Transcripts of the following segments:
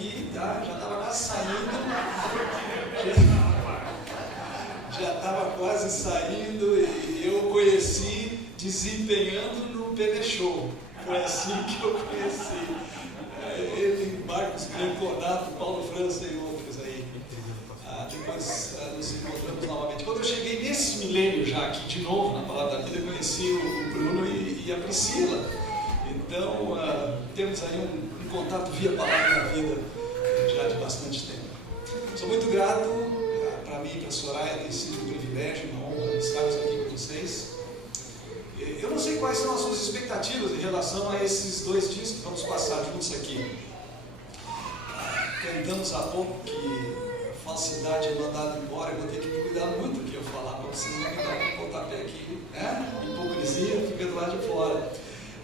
aqui, tá? Já estava quase saindo, já estava quase saindo e eu o conheci desempenhando no PV Show. Foi assim que eu conheci ele, Marcos Granconato, Paulo França e outros aí. Depois nos encontramos novamente. Quando eu cheguei nesse milênio já aqui de novo na Palavra da Vida, eu conheci o Bruno e a Priscila. Então temos aí um contato via Palavra da Vida já de bastante tempo. Sou muito grato, para mim e para a Soraya tem sido um privilégio, uma honra estarmos aqui com vocês. Eu não sei quais são as suas expectativas em relação a esses 2 dias que vamos passar juntos aqui. Cantamos há pouco que falsidade é mandada embora. Eu vou ter que me cuidar muito do que eu falar, para vocês não me darem um pontapé aqui, né? Hipocrisia fica do lado de fora.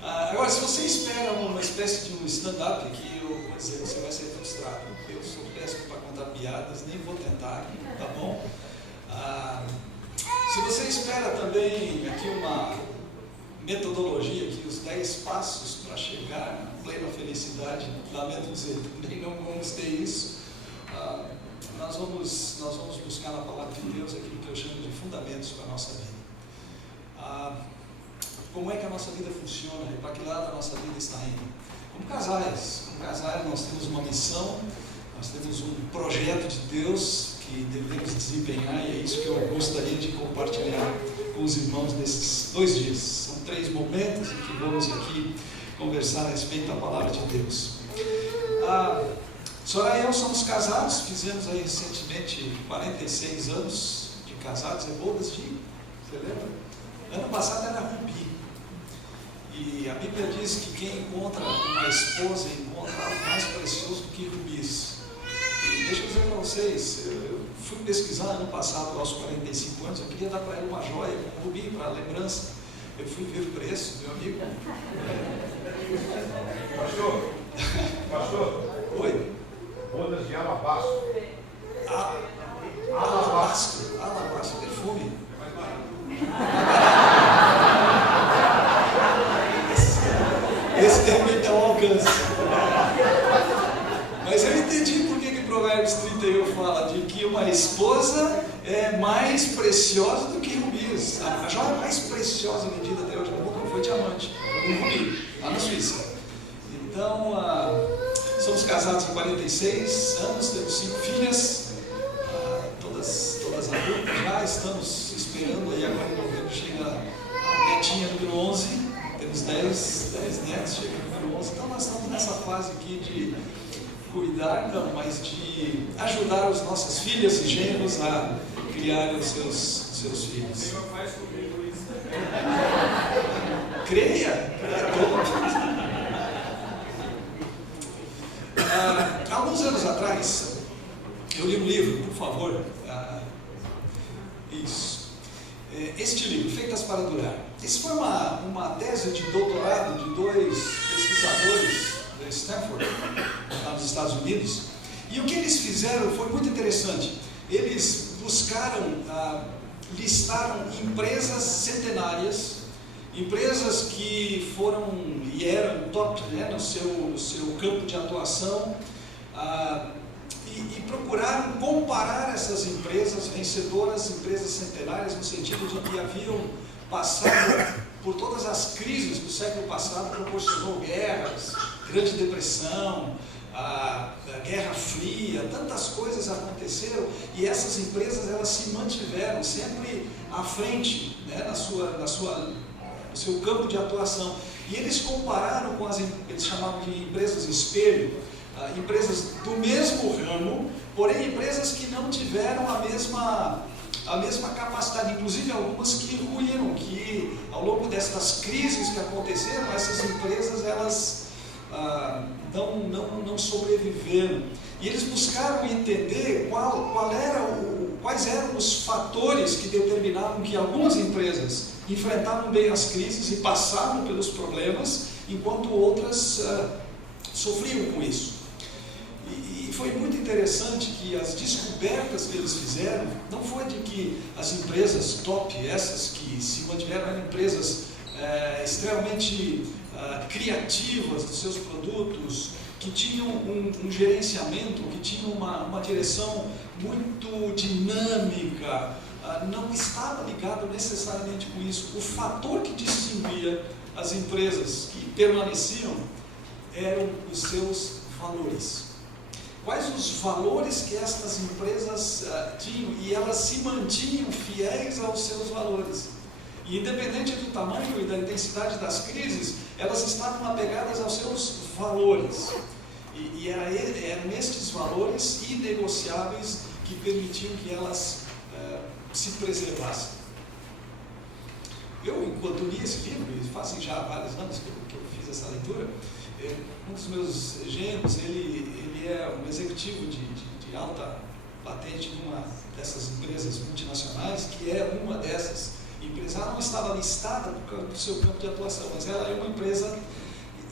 Agora, se você espera uma espécie de um stand-up aqui, eu vou dizer que você vai ser frustrado. Eu sou péssimo para contar piadas, nem vou tentar, tá bom? Se você espera também aqui uma metodologia, aqui os 10 passos para chegar na plena felicidade, lamento dizer, também não vamos ter isso. Nós vamos buscar na Palavra de Deus aquilo que eu chamo de fundamentos para a nossa vida. Como é que a nossa vida funciona e para que lado a nossa vida está indo? Como casais nós temos uma missão, nós temos um projeto de Deus que devemos desempenhar e é isso que eu gostaria de compartilhar com os irmãos nesses 2 dias. São 3 momentos em que vamos aqui conversar a respeito da Palavra de Deus. Soraya e eu somos casados, fizemos aí recentemente 46 anos de casados, bodas de, você lembra? Ano passado era Rubi. E a Bíblia diz que quem encontra uma esposa encontra algo mais precioso do que rubis. E deixa eu dizer para vocês, eu fui pesquisar ano passado, aos 45 anos, eu queria dar para ela uma joia, um rubi para lembrança. Eu fui ver o preço, meu amigo. Pastor. Oi. Bodas de alabastro. Alabastro, perfume. É mais barato. Esse também dá um alcance. Mas eu entendi por que Provérbios 31 fala de que uma esposa é mais preciosa do que rubis. A joia mais preciosa vendida até hoje no mundo não foi diamante, foi um rubi, lá na Suíça. Então, somos casados há 46 anos, temos 5 filhas, todas adultas já, estamos esperando aí agora em novembro chega a netinha número 11, temos 10 netos, chega a número 11, então nós estamos nessa fase aqui de cuidar, não, mas de ajudar as nossas filhas e genros a criarem os seus filhos. Creia todo. Alguns anos atrás, eu li um livro, por favor, este livro, Feitas para Durar. Isso foi uma tese de doutorado de 2 pesquisadores de Stanford, lá nos Estados Unidos, e o que eles fizeram foi muito interessante. Eles listaram empresas centenárias, empresas que foram e eram top, né, no seu campo de atuação, e procuraram comparar essas empresas vencedoras, empresas centenárias, no sentido de que haviam passado por todas as crises do século passado, proporcionou guerras, Grande Depressão, a Guerra Fria, tantas coisas aconteceram e essas empresas elas se mantiveram sempre à frente, né, no seu campo de atuação. E eles compararam com eles chamavam de empresas espelho, empresas do mesmo ramo, porém empresas que não tiveram a mesma capacidade, inclusive algumas que ruíram, que ao longo destas crises que aconteceram, essas empresas elas não sobreviveram. E eles buscaram entender quais eram os fatores que determinavam que algumas empresas enfrentavam bem as crises e passavam pelos problemas, enquanto outras sofriam com isso. E foi muito interessante que as descobertas que eles fizeram não foi de que as empresas top, essas que se mantiveram, eram empresas extremamente criativas dos seus produtos, que tinham um gerenciamento, que tinham uma direção muito dinâmica, não estava ligado necessariamente com isso. O fator que distinguia as empresas que permaneciam eram os seus valores. Quais os valores que estas empresas tinham, e elas se mantinham fiéis aos seus valores. E independente do tamanho e da intensidade das crises, elas estavam apegadas aos seus valores. E eram estes valores inegociáveis que permitiam que elas se preservassem. Eu, enquanto li esse livro, e fazem já vários anos que eu fiz essa leitura, um dos meus genros, ele é um executivo de alta patente de uma dessas empresas multinacionais, que é uma dessas empresas. Ela não estava listada por causa do seu campo de atuação, mas ela é uma empresa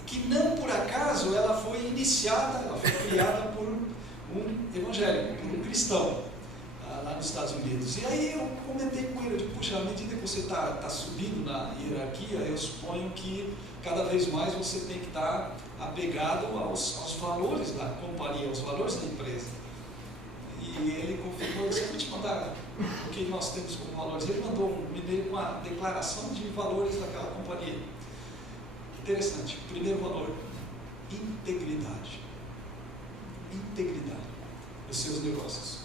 que não por acaso ela foi iniciada, ela foi criada por um evangélico, por um cristão, lá nos Estados Unidos. E aí eu comentei com ele, eu digo, puxa, à medida que você está subindo na hierarquia, eu suponho que cada vez mais você tem que estar apegado aos valores da companhia, aos valores da empresa. E ele confirmou, se eu te mandar o que nós temos como valores, ele mandou um e-mail com a declaração de valores daquela companhia. Interessante. Primeiro valor, integridade. Integridade dos seus negócios.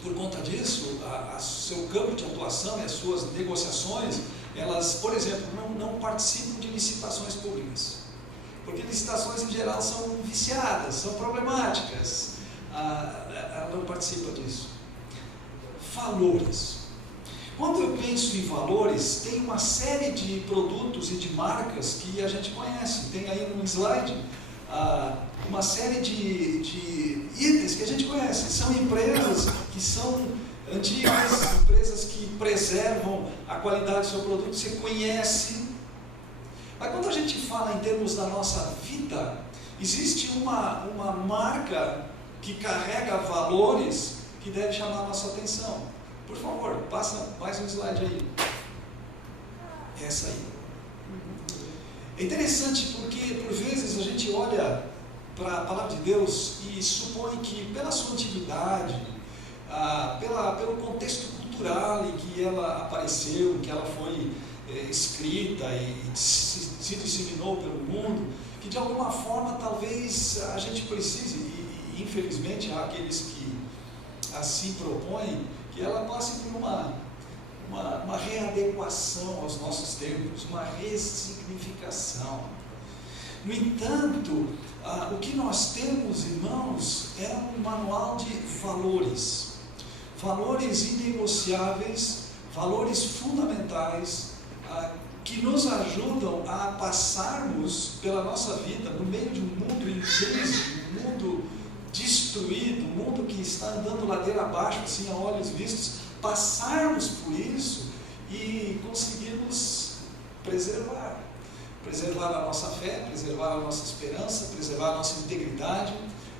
Por conta disso, seu campo de atuação e as suas negociações, elas, por exemplo, não participam de licitações públicas, porque licitações em geral são viciadas, são problemáticas. Ela não participa disso. Valores. Quando eu penso em valores, tem uma série de produtos e de marcas que a gente conhece. Tem aí no slide uma série de itens que a gente conhece. São empresas que são antigas, empresas que preservam a qualidade do seu produto, você conhece. Mas quando a gente fala em termos da nossa vida, existe uma marca que carrega valores que deve chamar a nossa atenção. Por favor, passa mais um slide aí. Essa aí. É interessante porque, por vezes, a gente olha para a palavra de Deus e supõe que, pela sua antiguidade, pelo contexto cultural em que ela apareceu, que ela foi escrita e se disseminou pelo mundo, que de alguma forma talvez a gente precise, e infelizmente há aqueles que assim propõem, que ela passe por uma readequação aos nossos tempos, uma ressignificação. No entanto, o que nós temos, irmãos, é um manual de valores. Valores inegociáveis, valores fundamentais, que nos ajudam a passarmos pela nossa vida no meio de um mundo em crise, um mundo destruído, um mundo que está andando ladeira abaixo, assim, a olhos vistos, passarmos por isso e conseguirmos preservar a nossa fé, preservar a nossa esperança, preservar a nossa integridade,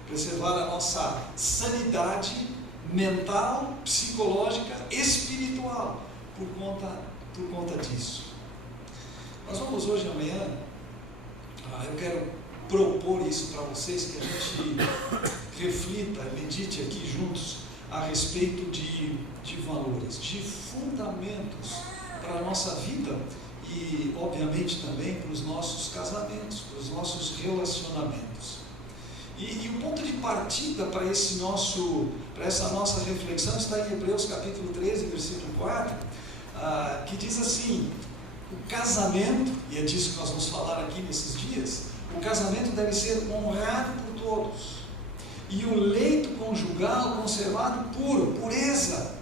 preservar a nossa sanidade mental, psicológica, espiritual, por conta disso. Nós vamos hoje e amanhã, eu quero propor isso para vocês, que a gente reflita, medite aqui juntos a respeito de valores, de fundamentos para a nossa vida e, obviamente, também para os nossos casamentos, para os nossos relacionamentos. E o ponto de partida para essa nossa reflexão está em Hebreus capítulo 13, versículo 4, que diz assim: o casamento, e é disso que nós vamos falar aqui nesses dias, o casamento deve ser honrado por todos, e o leito conjugal conservado puro, pureza,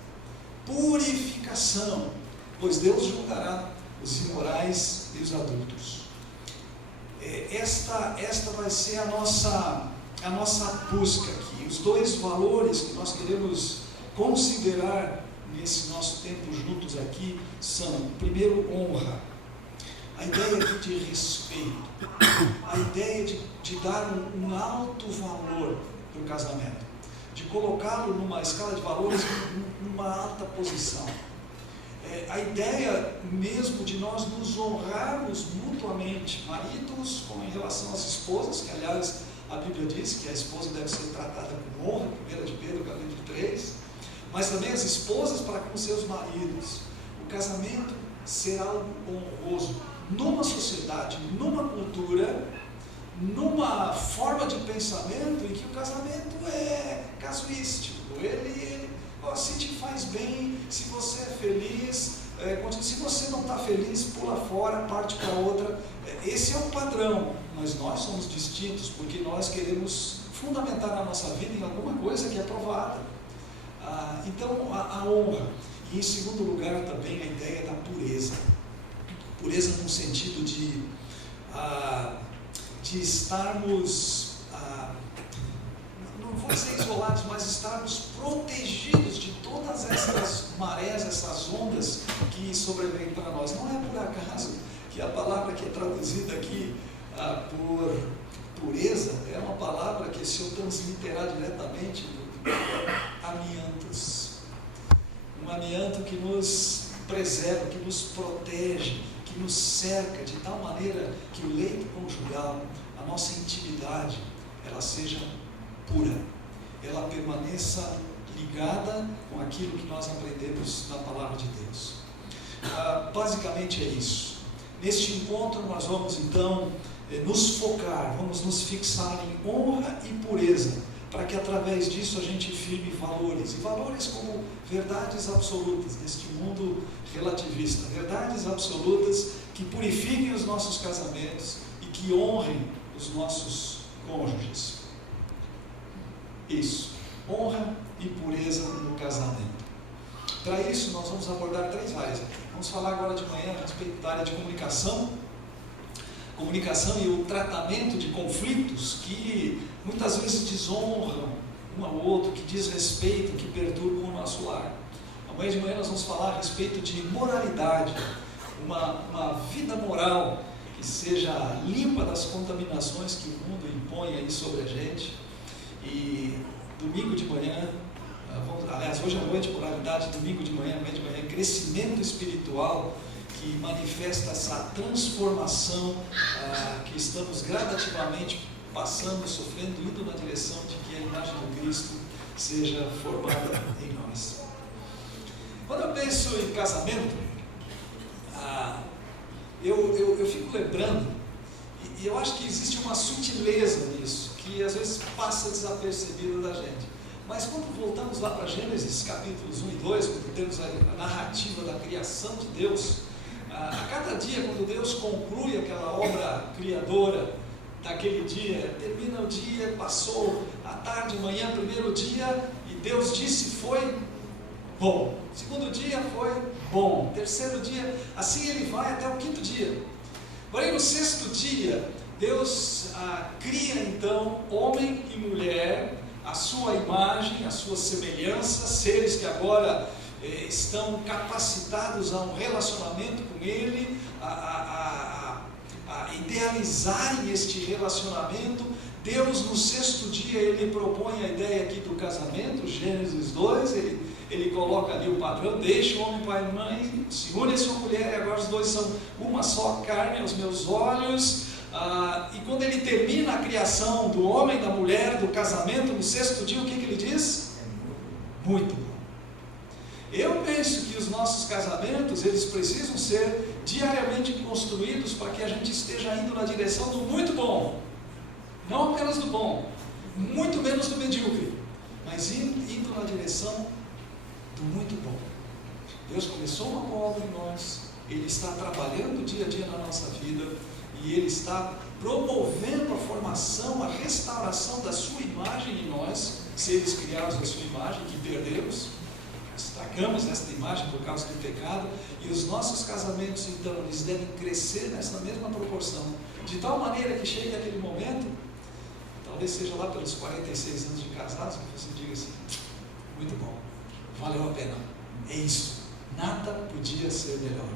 purificação, pois Deus julgará os imorais e os adúlteros. Esta vai ser a nossa busca aqui. Os dois valores que nós queremos considerar nesse nosso tempo juntos aqui são, primeiro, honra. A ideia aqui de respeito, a ideia de dar um alto valor para o casamento, de colocá-lo numa escala de valores, numa alta posição. A ideia mesmo de nós nos honrarmos mutuamente, maridos com em relação às esposas, esposas, que aliás a Bíblia diz que a esposa deve ser tratada com honra, 1 de Pedro, capítulo 3, mas também as esposas para com seus maridos. O casamento ser algo honroso numa sociedade, numa cultura, numa forma de pensamento em que o casamento é casuístico. Se te faz bem, se você é feliz, se você não está feliz, pula fora, parte para outra. Esse é o padrão, mas nós somos distintos porque nós queremos fundamentar a nossa vida em alguma coisa que é provada. Então a honra, e em segundo lugar também a ideia da pureza. Pureza no sentido de estarmos, não vou dizer isolados, mas estarmos protegidos de todas essas marés, essas ondas que sobrevêm para nós. Não é por acaso que a palavra que é traduzida aqui por pureza é uma palavra que, se eu transliterar diretamente, amiantos. Um amianto que nos preserva, que nos protege, que nos cerca de tal maneira que o leito conjugal, a nossa intimidade, ela seja pura, ela permaneça ligada com aquilo que nós aprendemos na palavra de Deus. Basicamente é isso. Neste encontro nós vamos então nos focar, vamos nos fixar em honra e pureza, para que através disso a gente firme valores, e valores como verdades absolutas neste mundo relativista, verdades absolutas que purifiquem os nossos casamentos e que honrem os nossos cônjuges. Isso, honra e pureza no casamento. Para isso nós vamos abordar 3 áreas aqui. Vamos falar agora de manhã a respeito da área de comunicação e o tratamento de conflitos que muitas vezes desonram um ao outro, que desrespeitam, que perturbam o nosso lar. Amanhã de manhã nós vamos falar a respeito de moralidade, uma vida moral que seja limpa das contaminações que o mundo impõe aí sobre a gente. E domingo de manhã, hoje à noite, moralidade, domingo de manhã, crescimento espiritual, que manifesta essa transformação que estamos gradativamente passando, sofrendo, indo na direção de que a imagem do Cristo seja formada em nós. Quando eu penso em casamento, eu fico lembrando, e eu acho que existe uma sutileza nisso, que às vezes passa desapercebida da gente. Mas quando voltamos lá para Gênesis capítulos 1 e 2, quando temos a narrativa da criação de Deus, a cada dia, quando Deus conclui aquela obra criadora daquele dia, termina o dia, passou a tarde, manhã, primeiro dia, e Deus disse: foi bom. Segundo dia, foi bom. Terceiro dia, assim ele vai até o 5º dia. Porém, no 6º dia, Deus cria então homem e mulher, a sua imagem, a sua semelhança, seres que agora estão capacitados a um relacionamento com Ele, a idealizarem este relacionamento. Deus, no 6º dia, Ele propõe a ideia aqui do casamento, Gênesis 2, ele coloca ali o padrão: deixa o homem, pai e mãe, se une a sua mulher, e agora os dois são uma só carne aos meus olhos. E quando ele termina a criação do homem, da mulher, do casamento, no 6º dia, o que ele diz? Muito bom. Eu penso que os nossos casamentos, eles precisam ser diariamente construídos para que a gente esteja indo na direção do muito bom, não apenas do bom, muito menos do medíocre, mas indo na direção do muito bom. Deus começou uma boa obra em nós, Ele está trabalhando dia a dia na nossa vida, e Ele está promovendo a formação, a restauração da sua imagem em nós, seres criados da sua imagem, que perdemos, estragamos esta imagem por causa do pecado, e os nossos casamentos, então, eles devem crescer nessa mesma proporção, de tal maneira que chegue aquele momento, talvez seja lá pelos 46 anos de casados, que você diga assim: muito bom, valeu a pena, é isso, nada podia ser melhor.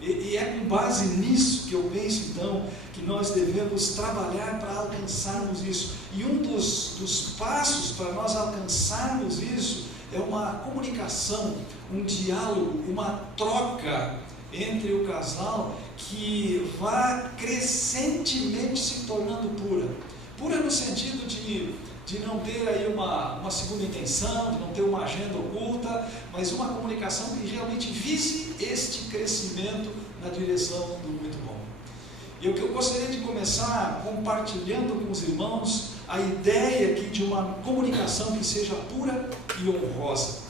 E é com base nisso que eu penso, então, que nós devemos trabalhar para alcançarmos isso. E um dos passos para nós alcançarmos isso é uma comunicação, um diálogo, uma troca entre o casal, que vá crescentemente se tornando pura. Pura no sentido de não ter aí uma segunda intenção, de não ter uma agenda oculta, mas uma comunicação que realmente vise este crescimento na direção do muito bom. E o que eu gostaria de começar compartilhando com os irmãos a ideia aqui de uma comunicação que seja pura e honrosa.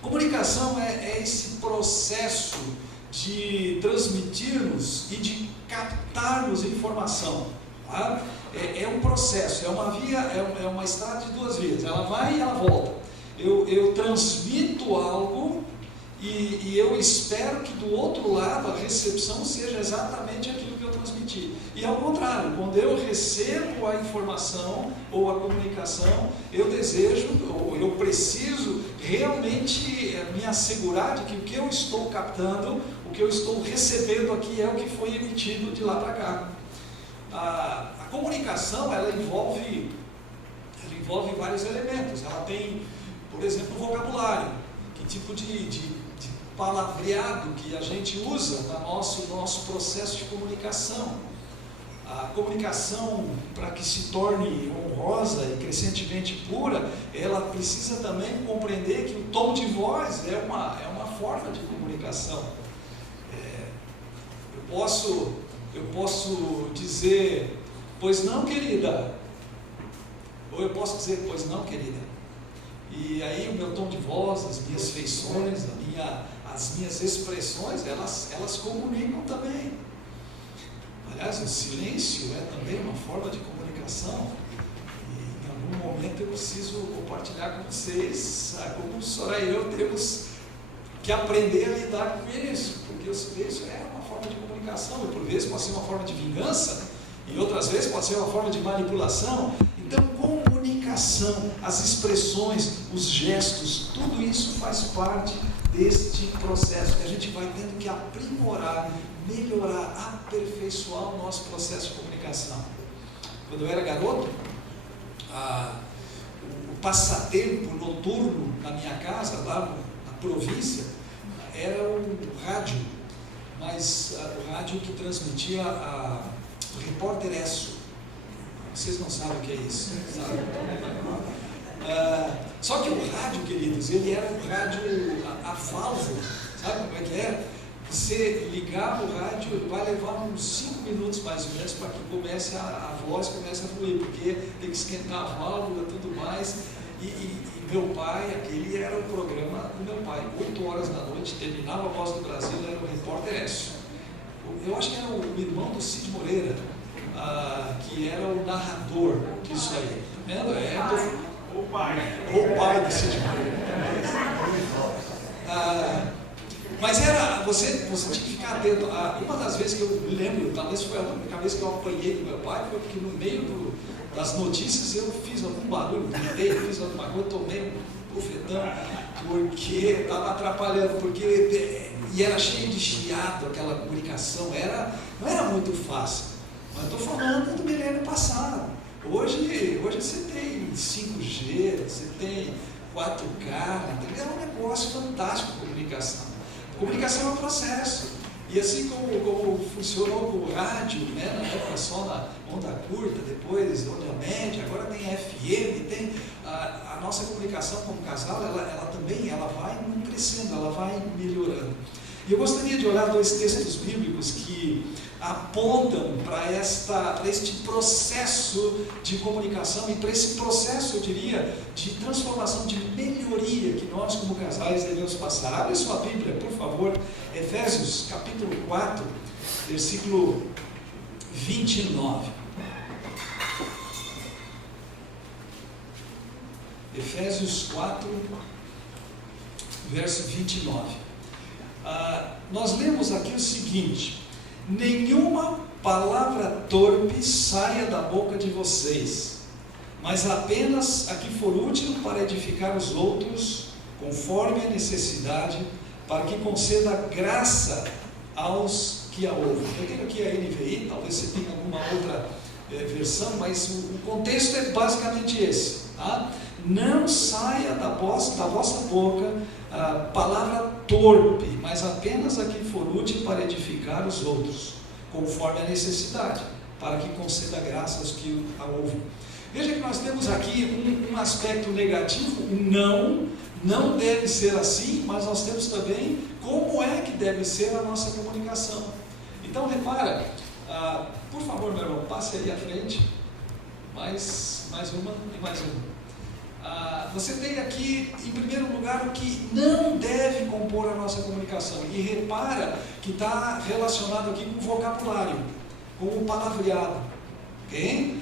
Comunicação é esse processo de transmitirmos e de captarmos informação. Tá? É um processo, é uma via, é uma estrada de duas vias, ela vai e ela volta. Eu transmito algo e eu espero que do outro lado a recepção seja exatamente aquilo que eu transmiti. E ao contrário, quando eu recebo a informação ou a comunicação, eu desejo, ou eu preciso realmente me assegurar de que o que eu estou captando, o que eu estou recebendo aqui é o que foi emitido de lá para cá. A comunicação, ela envolve vários elementos. Ela tem, por exemplo, o vocabulário, que tipo de palavreado que a gente usa no nosso processo de comunicação. A comunicação, para que se torne honrosa e crescentemente pura, ela precisa também compreender que o tom de voz é uma forma de comunicação. Eu posso dizer, pois não, querida, ou eu posso dizer, pois não, querida. E aí o meu tom de voz, as minhas feições, as minhas expressões, elas comunicam também. Aliás, o silêncio é também uma forma de comunicação. E em algum momento eu preciso compartilhar com vocês como o Soraya e eu temos que aprender a lidar com isso, porque o silêncio é uma forma de comunicação, e por vezes pode ser uma forma de vingança, e outras vezes pode ser uma forma de manipulação. Então, comunicação, as expressões, os gestos, tudo isso faz parte deste processo que a gente vai tendo que aprimorar, melhorar, aperfeiçoar o nosso processo de comunicação. Quando eu era garoto, o passatempo noturno na minha casa, lá na província, era um rádio, mas o rádio que transmitia o Repórter Esso. Vocês não sabem o que é isso, sabe? Só que o rádio, queridos, ele era um rádio a válvula, sabe como é que é? Você ligava o rádio, vai levar uns 5 minutos mais ou menos para que comece a voz comece a fluir, porque tem que esquentar a válvula e tudo mais. E meu pai, aquele era o programa do meu pai, 8 horas da noite, terminava a Voz do Brasil, era o Repórter Esso. Eu acho que era o irmão do Cid Moreira, que era o narrador disso aí, tá vendo? O pai do Cid Moreira. Mas você tinha que ficar atento. Uma das vezes que eu lembro, talvez foi a única vez que eu apanhei do meu pai, foi porque no meio das notícias eu fiz algum barulho, gritei, fiz alguma coisa, tomei um bufetão, porque estava atrapalhando, e era cheio de chiado aquela comunicação, não era muito fácil. Mas estou falando do milênio passado. Hoje você tem 5G, você tem 4K, é um negócio fantástico a comunicação. A comunicação é um processo. E assim como funcionou com o rádio, né, na época só na onda curta, depois onda média, agora tem FM, tem a nossa comunicação como casal, ela também vai crescendo, ela vai melhorando. E eu gostaria de olhar 2 textos bíblicos que apontam para este processo de comunicação e para esse processo, eu diria, de transformação, de melhoria que nós como casais devemos passar. Abre sua Bíblia, por favor, Efésios capítulo 4, versículo 29. Efésios 4, verso 29. Nós lemos aqui o seguinte: nenhuma palavra torpe saia da boca de vocês, mas apenas a que for útil para edificar os outros, conforme a necessidade, para que conceda graça aos que a ouvem. Eu tenho aqui a NVI, talvez você tenha alguma outra versão, mas o contexto é basicamente esse, tá? não saia da vossa boca palavra torpe, mas apenas a que for útil para edificar os outros, conforme a necessidade, para que conceda graça aos que a ouvem. Veja que nós temos aqui um aspecto negativo, não deve ser assim, mas nós temos também como é que deve ser a nossa comunicação. Então repara, por favor, meu irmão, passe aí à frente, mais uma e mais uma. Você tem aqui, em primeiro lugar, o que não deve compor a nossa comunicação, e repara que está relacionado aqui com o vocabulário, com o palavreado, ok?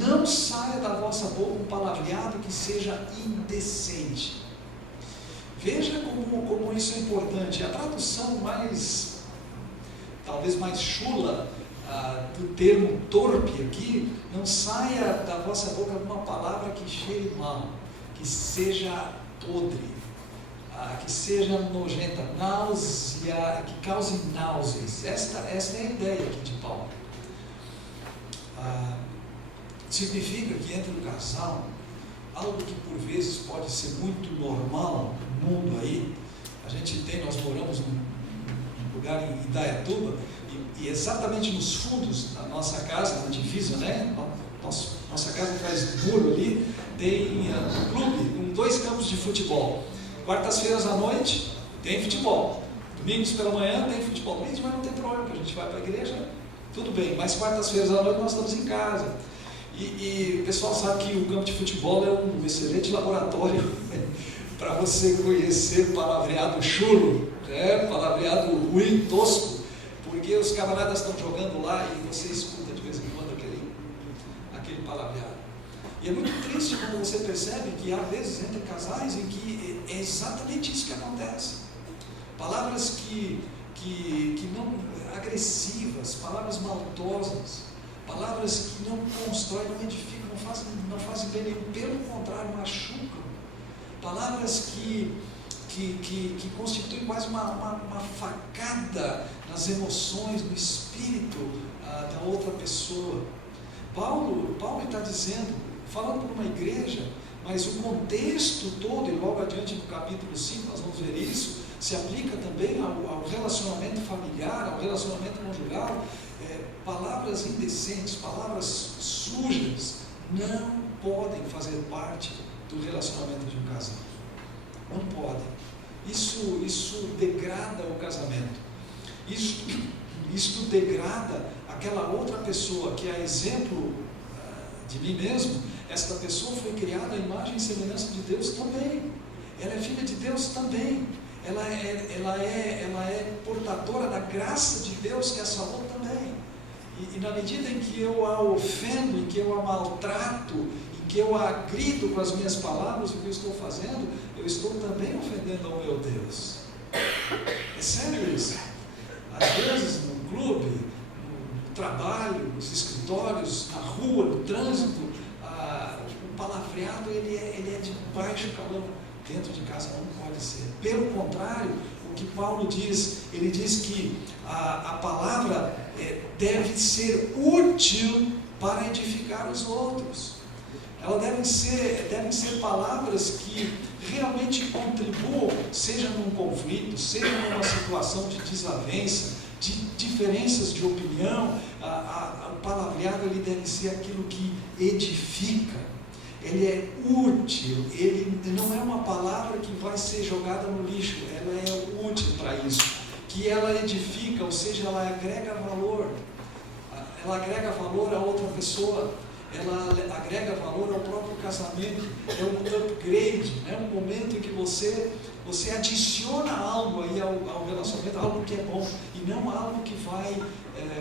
Não saia da vossa boca um palavreado que seja indecente. Veja como isso é importante. A tradução talvez mais chula do termo torpe aqui: não saia da vossa boca uma palavra que cheire mal, que seja podre, que seja nojenta, náusea, que cause náuseas. Esta é a ideia aqui de Paulo. Significa que entre o casal, algo que por vezes pode ser muito normal no mundo aí, nós moramos num lugar em Indaiatuba, e exatamente nos fundos da nossa casa, na divisa, né? Nossa casa faz muro ali, tem um clube com 2 campos de futebol. Quartas-feiras à noite tem futebol, domingos pela manhã tem futebol. Domingos, mas não tem problema, porque a gente vai para a igreja, tudo bem, mas quartas-feiras à noite nós estamos em casa. E o pessoal sabe que o campo de futebol é um excelente laboratório para você conhecer palavreado chulo, palavreado ruim, tosco, porque os camaradas estão jogando lá e você escuta de vez em quando aquele palavreado. E é muito triste quando você percebe que há vezes entre casais em que é exatamente isso que acontece. Palavras que não agressivas, palavras maldosas, palavras que não constroem, não edificam, não fazem bem nenhum, pelo contrário, machucam. Palavras que constituem quase uma facada nas emoções, no espírito da outra pessoa. Paulo está dizendo, falando para uma igreja, mas o contexto todo, e logo adiante no capítulo 5 nós vamos ver isso, se aplica também ao relacionamento familiar, ao relacionamento conjugal. Palavras indecentes, palavras sujas, não podem fazer parte do relacionamento de um casal. Não podem. Isso degrada o casamento. Isso degrada aquela outra pessoa que é exemplo de mim mesmo. Esta pessoa foi criada à imagem e semelhança de Deus também. Ela é filha de Deus também. Ela é portadora da graça de Deus que a salvou também. E na medida em que eu a ofendo, em que eu a maltrato, em que eu a agrido com as minhas palavras, o que eu estou fazendo, eu estou também ofendendo ao meu Deus. É sério isso. Às vezes no clube, no trabalho, nos escritórios, na rua, no trânsito, o palavreado ele é de baixo calão. Dentro de casa não pode ser. Pelo contrário, o que Paulo diz, ele diz que a palavra deve ser útil para edificar os outros. Elas devem ser palavras que realmente contribuam, seja num conflito, seja numa situação de desavença, de diferenças de opinião. O palavreado ele deve ser aquilo que edifica. Ele é útil, ele não é uma palavra que vai ser jogada no lixo, ela é útil para isso, que ela edifica, ou seja, ela agrega valor a outra pessoa, ela agrega valor ao próprio casamento, é um upgrade, um momento em que você adiciona algo aí ao relacionamento, algo que é bom, e não algo que vai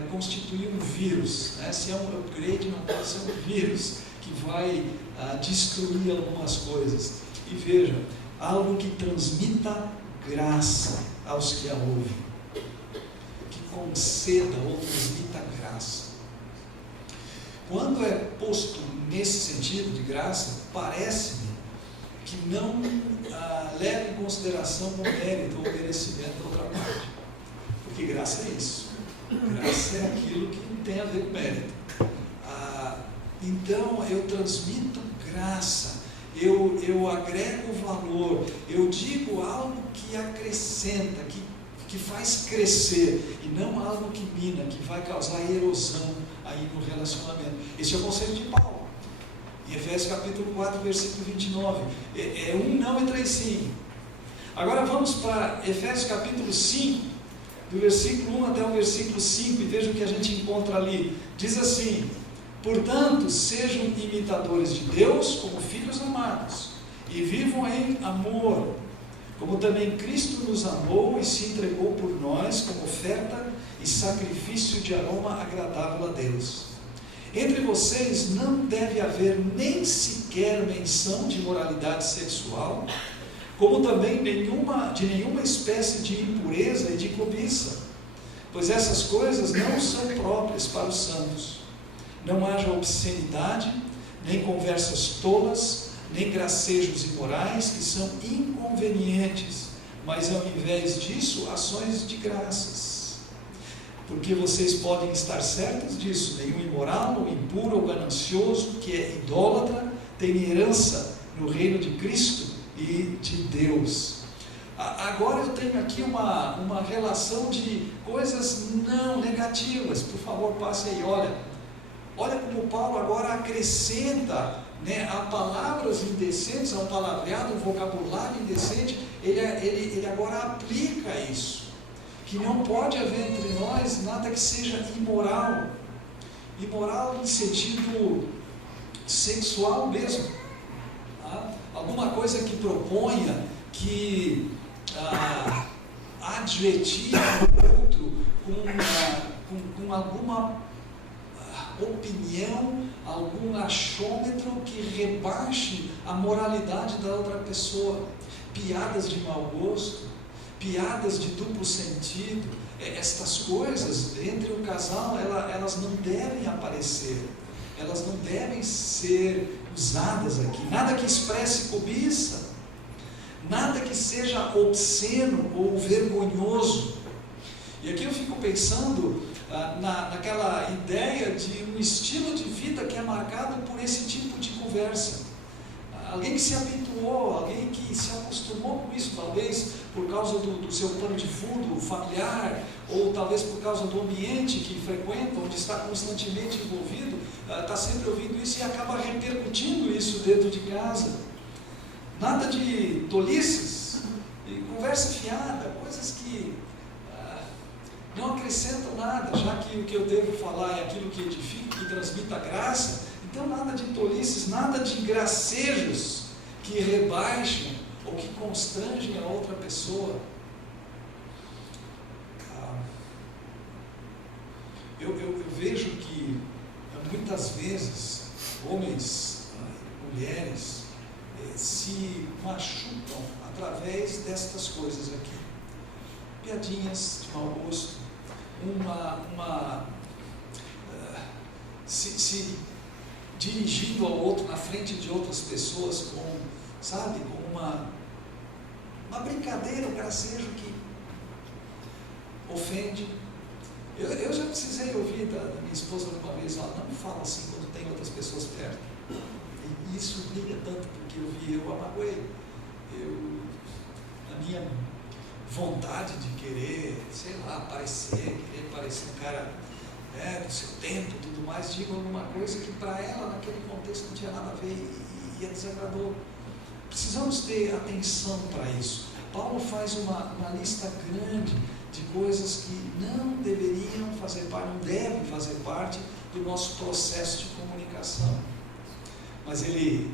constituir um vírus, Se é um upgrade, não pode ser um vírus que vai destruir algumas coisas. E veja, algo que transmita graça aos que a ouvem, que conceda ou transmita graça. Quando é posto nesse sentido de graça, parece-me que não leva em consideração o mérito ou o merecimento da outra parte, porque graça é isso, graça é aquilo que não tem a ver com mérito. Então eu transmito graça, eu agrego valor, eu digo algo que acrescenta, que faz crescer, e não algo que mina, que vai causar erosão aí no relacionamento. Esse é o conselho de Paulo, em Efésios capítulo 4, versículo 29, é um não e 3 sim. Agora vamos para Efésios capítulo 5, do versículo 1 até o versículo 5, e veja o que a gente encontra ali. Diz assim: portanto, sejam imitadores de Deus como filhos amados, e vivam em amor, como também Cristo nos amou e se entregou por nós como oferta e sacrifício de aroma agradável a Deus. Entre vocês não deve haver nem sequer menção de imoralidade sexual, como também de nenhuma espécie de impureza e de cobiça, pois essas coisas não são próprias para os santos. Não haja obscenidade, nem conversas tolas, nem gracejos imorais, que são inconvenientes, mas ao invés disso, ações de graças. Porque vocês podem estar certos disso: nenhum imoral, ou impuro, ou ganancioso, que é idólatra, tem herança no reino de Cristo e de Deus. Agora eu tenho aqui uma relação de coisas não negativas. Por favor, passe aí, olha como Paulo agora acrescenta, né, a palavras indecentes, a um palavreado, um vocabulário indecente. Ele agora aplica isso, que não pode haver entre nós nada que seja imoral no sentido sexual mesmo, tá? Alguma coisa que proponha, que adjetive o outro com alguma opinião, algum achômetro que rebaixe a moralidade da outra pessoa. Piadas de mau gosto, piadas de duplo sentido, estas coisas entre o casal, elas não devem aparecer, elas não devem ser usadas aqui. Nada que expresse cobiça, nada que seja obsceno ou vergonhoso. E aqui eu fico pensando naquela ideia de um estilo de vida que é marcado por esse tipo de conversa. Alguém que se habituou, alguém que se acostumou com isso, talvez por causa do seu pano de fundo familiar, ou talvez por causa do ambiente que frequenta, onde está constantemente envolvido, está sempre ouvindo isso e acaba repercutindo isso dentro de casa. Nada de tolices, e conversa fiada, coisas que não acrescentam nada, já que o que eu devo falar é aquilo que edifica, que transmita graça. Então nada de tolices, nada de gracejos que rebaixam ou que constrangem a outra pessoa. Eu vejo que muitas vezes homens e mulheres se machucam através destas coisas aqui. Piadinhas de mau gosto, se dirigindo ao outro na frente de outras pessoas com uma brincadeira, um gracejo que ofende. Eu já precisei ouvir da minha esposa uma vez: não fala assim quando tem outras pessoas perto. E isso briga tanto, porque eu a magoei. Na minha vontade de querer, querer parecer um cara do seu tempo, tudo mais, digo alguma coisa que para ela naquele contexto não tinha nada a ver e a desagradou. Precisamos ter atenção para isso. Paulo faz uma lista grande de coisas que não deveriam fazer parte, não devem fazer parte do nosso processo de comunicação. Mas ele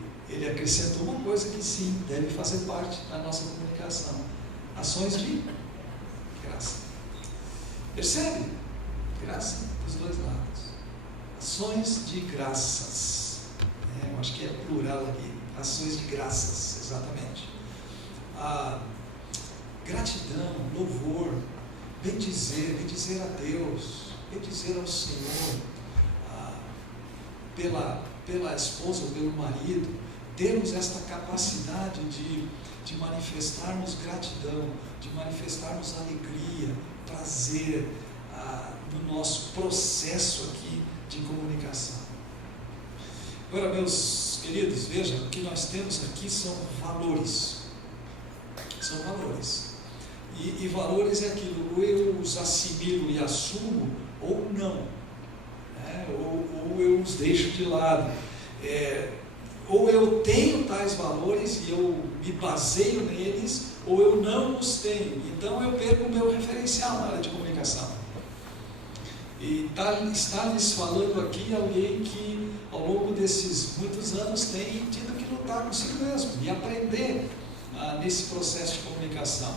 acrescentou uma coisa que sim, deve fazer parte da nossa comunicação: ações de graça. Percebe? Graça dos dois lados. Ações de graças. Eu acho que é plural aqui. Ações de graças, exatamente. Gratidão, louvor, bendizer a Deus, bendizer ao Senhor, pela esposa ou pelo marido, termos esta capacidade de manifestarmos gratidão, de manifestarmos alegria, prazer no nosso processo aqui de comunicação. Agora, meus queridos, vejam, o que nós temos aqui são valores. São valores. E valores é aquilo, ou eu os assimilo e assumo, ou não. Né? Ou eu os deixo de lado. Ou eu tenho tais valores e eu me baseio neles, ou eu não os tenho. Então eu perco o meu referencial na área de comunicação. E está lhes falando aqui alguém que ao longo desses muitos anos tem tido que lutar consigo mesmo e aprender nesse processo de comunicação.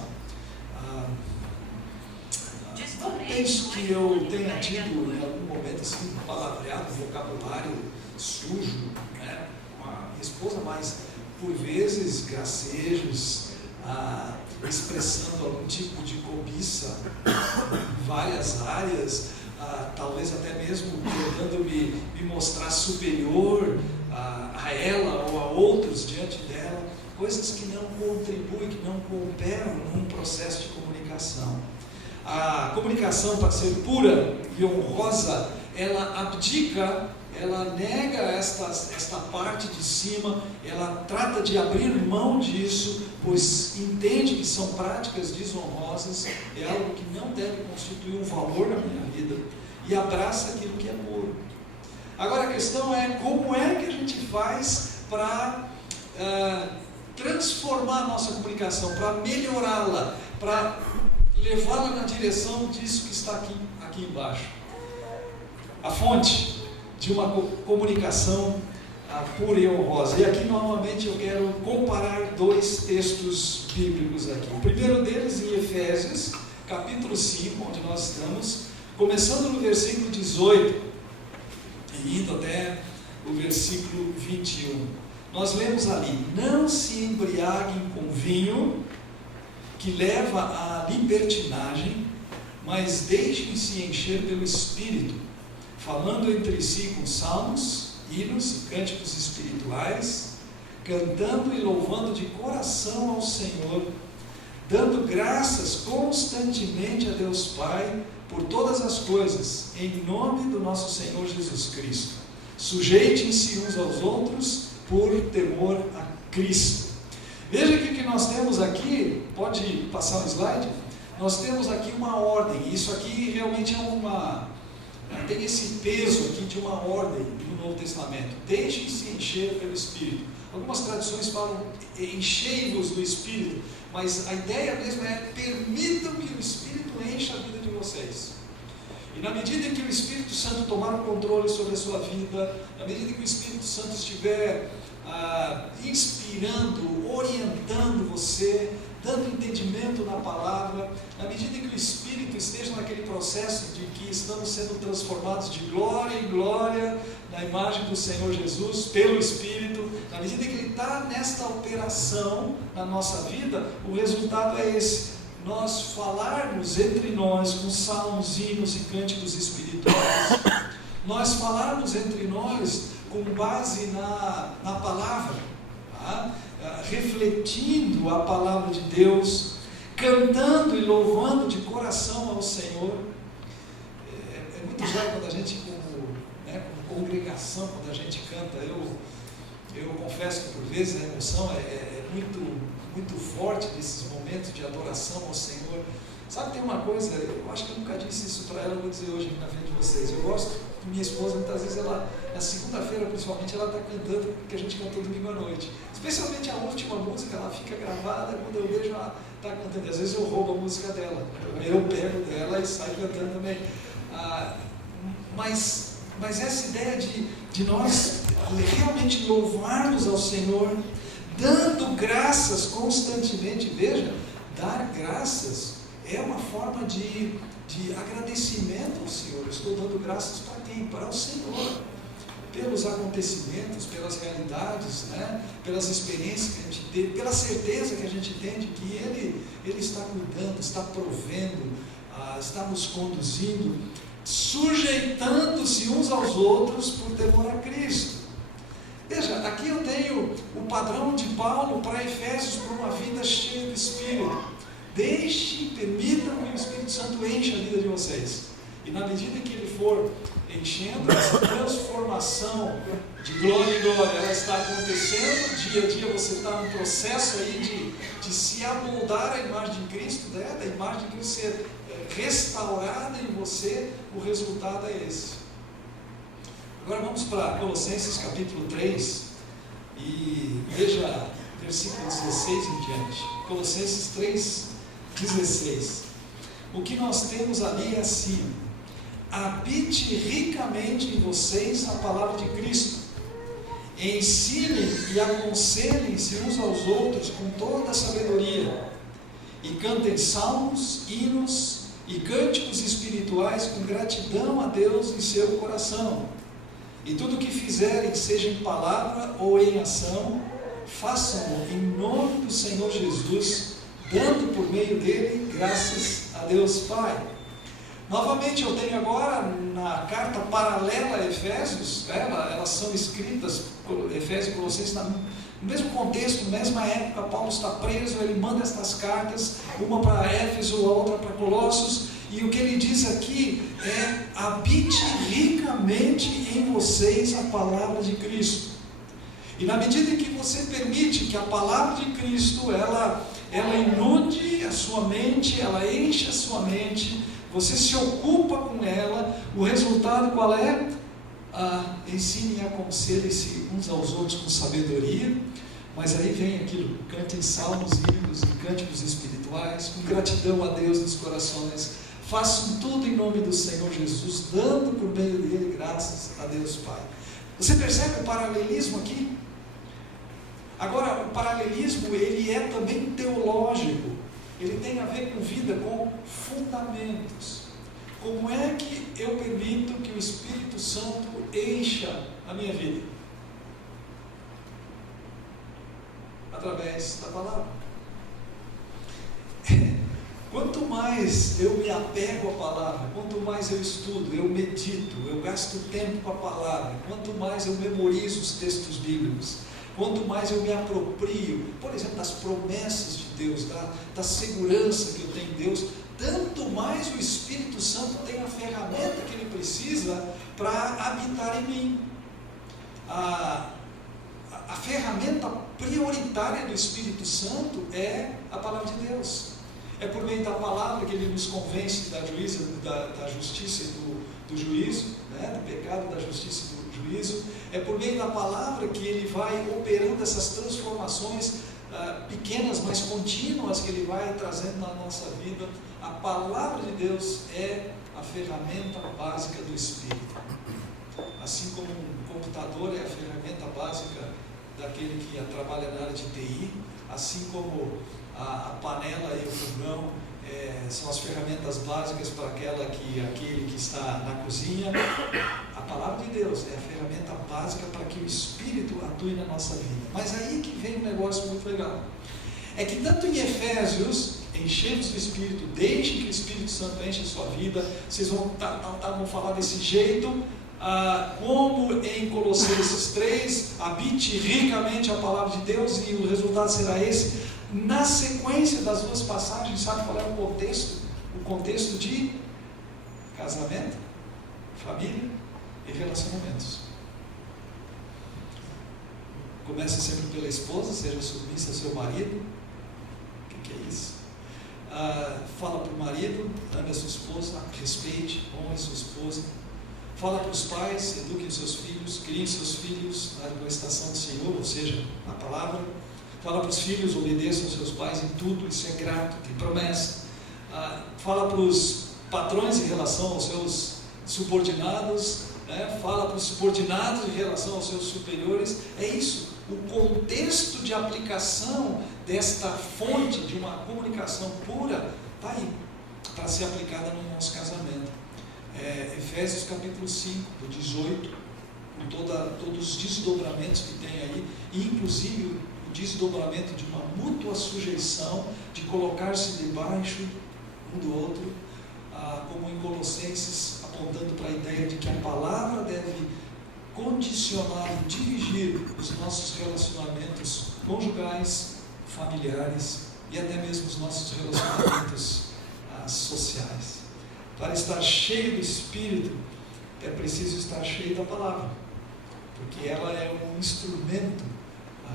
Não penso que eu tenha tido em algum momento assim, um palavreado, um vocabulário sujo, né, com a minha esposa, mas por vezes gracejos, expressando algum tipo de cobiça em várias áreas, talvez até mesmo tentando me mostrar superior a ela ou a outros diante dela, coisas que não contribuem, que não cooperam num processo de comunicação. A comunicação, para ser pura e honrosa, ela abdica, ela nega esta parte de cima, ela trata de abrir mão disso, pois entende que são práticas desonrosas, é algo que não deve constituir um valor na minha vida, e abraça aquilo que é puro. Agora a questão é, como é que a gente faz para transformar a nossa comunicação, para melhorá-la, para levá-la na direção disso que está aqui embaixo. A fonte de uma comunicação pura e honrosa. E aqui novamente eu quero comparar dois textos bíblicos aqui. O primeiro deles em Efésios, capítulo 5, onde nós estamos, começando no versículo 18 e indo até o versículo 21. Nós lemos ali: não se embriaguem com vinho, que leva à libertinagem, mas deixem-se encher pelo Espírito, falando entre si com salmos, hinos e cânticos espirituais, cantando e louvando de coração ao Senhor, dando graças constantemente a Deus Pai por todas as coisas, em nome do nosso Senhor Jesus Cristo. Sujeitem-se uns aos outros por temor a Cristo. Veja que o que nós temos aqui, pode passar o slide, nós temos aqui uma ordem, isso aqui realmente tem esse peso aqui de uma ordem do Novo Testamento. Deixem-se encher pelo Espírito. Algumas traduções falam enchei-vos do Espírito, mas a ideia mesmo é permitam que o Espírito encha a vida de vocês. E na medida em que o Espírito Santo tomar o controle sobre a sua vida, na medida em que o Espírito Santo estiver inspirando, orientando você, dando entendimento na palavra, na medida em que o Espírito esteja naquele processo de que estamos sendo transformados de glória em glória na imagem do Senhor Jesus, pelo Espírito, na medida em que Ele está nesta operação na nossa vida, o resultado é esse: nós falarmos entre nós com salmos, hinos e cânticos espirituais, nós falarmos entre nós com base na palavra, tá? Refletindo a palavra de Deus, cantando e louvando de coração ao Senhor. É muito legal quando a gente, como congregação, quando a gente canta. Eu confesso que por vezes a emoção é muito forte nesses momentos de adoração ao Senhor. Sabe, tem uma coisa, eu acho que eu nunca disse isso para ela, eu vou dizer hoje aqui na frente de vocês. Eu gosto, minha esposa, muitas vezes ela, na segunda-feira principalmente, ela está cantando o que a gente cantou domingo à noite. Especialmente a última música, ela fica gravada, quando eu vejo ela está cantando. Às vezes eu roubo a música dela, eu pego dela e saio cantando também. Mas essa ideia de nós realmente louvarmos ao Senhor, dando graças constantemente. Veja, dar graças é uma forma de agradecimento ao Senhor. Eu estou dando graças para quem? Para o Senhor, pelos acontecimentos, pelas realidades, né? Pelas experiências que a gente teve, pela certeza que a gente tem de que Ele está cuidando, está provendo, está nos conduzindo, sujeitando-se uns aos outros por temor a Cristo. Veja, aqui eu tenho o padrão de Paulo para Efésios, para uma vida cheia do Espírito. Permitam que o Espírito Santo encha a vida de vocês. E na medida que ele for enchendo, essa transformação de glória em glória, ela está acontecendo, dia a dia você está num processo aí de se amoldar à imagem de Cristo, né? Da imagem de Cristo ser restaurada em você, o resultado é esse. Agora vamos para Colossenses capítulo 3 e veja versículo 16 em diante. Colossenses 3, 16. O que nós temos ali é assim: habite ricamente em vocês a palavra de Cristo, ensinem e aconselhem-se uns aos outros com toda a sabedoria, e cantem salmos, hinos e cânticos espirituais com gratidão a Deus em seu coração. E tudo o que fizerem, seja em palavra ou em ação, façam-no em nome do Senhor Jesus, dando por meio dele graças a Deus Pai. Novamente eu tenho agora na carta paralela a Efésios, elas são escritas, Efésios e Colossenses, no mesmo contexto, na mesma época. Paulo está preso, ele manda estas cartas, uma para Éfeso, a outra para Colossos, e o que ele diz aqui é: habite ricamente em vocês a palavra de Cristo. E na medida em que você permite que a palavra de Cristo, ela inunde a sua mente, ela enche a sua mente, você se ocupa com ela, o resultado qual é? Ensine e aconselhem-se uns aos outros com sabedoria. Mas aí vem aquilo: cantem salmos, hinos e cânticos espirituais, com gratidão a Deus nos corações, façam tudo em nome do Senhor Jesus, dando por meio dele graças a Deus Pai. Você percebe o paralelismo aqui? Agora, o paralelismo, ele é também teológico, ele tem a ver com vida, com fundamentos. Como é que eu permito que o Espírito Santo encha a minha vida? Através da palavra. Quanto mais eu me apego à palavra, quanto mais eu estudo, eu medito, eu gasto tempo com a palavra, quanto mais eu memorizo os textos bíblicos, quanto mais eu me aproprio, por exemplo, das promessas de Deus, da segurança que eu tenho em Deus, tanto mais o Espírito Santo tem a ferramenta que ele precisa para habitar em mim. A ferramenta prioritária do Espírito Santo é a palavra de Deus. É por meio da palavra que ele nos convence da justiça e do juízo, né? Do pecado, da justiça e do juízo. É por meio da palavra que ele vai operando essas transformações pequenas, mas contínuas, que ele vai trazendo na nossa vida. A palavra de Deus é a ferramenta básica do Espírito. Assim como um computador é a ferramenta básica daquele que trabalha na área de TI, assim como a panela e o fogão são as ferramentas básicas para aquele que está na cozinha, a palavra de Deus é a ferramenta básica para que o Espírito atue na nossa vida. Mas aí que vem um negócio muito legal, é que tanto em Efésios, enchendo do Espírito, deixem que o Espírito Santo enche a sua vida, vocês vão falar desse jeito, como em Colossenses 3, habite ricamente a palavra de Deus, e o resultado será esse. Na sequência das duas passagens, sabe qual é o contexto? O contexto de casamento, família e relacionamentos. Começa sempre pela esposa: seja submissa ao seu marido. O que é isso? Fala para o marido: ame a sua esposa, respeite, honre a sua esposa. Fala para os pais: eduquem seus filhos, criem seus filhos na admoestação do Senhor, ou seja, na palavra. Fala para os filhos: obedeçam seus pais em tudo, isso é grato, tem promessa. Fala para os patrões em relação aos seus subordinados, né? Fala para os subordinados em relação aos seus superiores. É isso, o contexto de aplicação desta fonte de uma comunicação pura está aí, para ser aplicada no nosso casamento. Efésios capítulo 5, do 18, com todos os desdobramentos que tem aí, e inclusive o desdobramento de uma mútua sujeição, de colocar-se debaixo um do outro, como em Colossenses, apontando para a ideia de que a palavra deve condicionar e dirigir os nossos relacionamentos conjugais, familiares e até mesmo os nossos relacionamentos sociais. Para estar cheio do Espírito, é preciso estar cheio da palavra, porque ela é um instrumento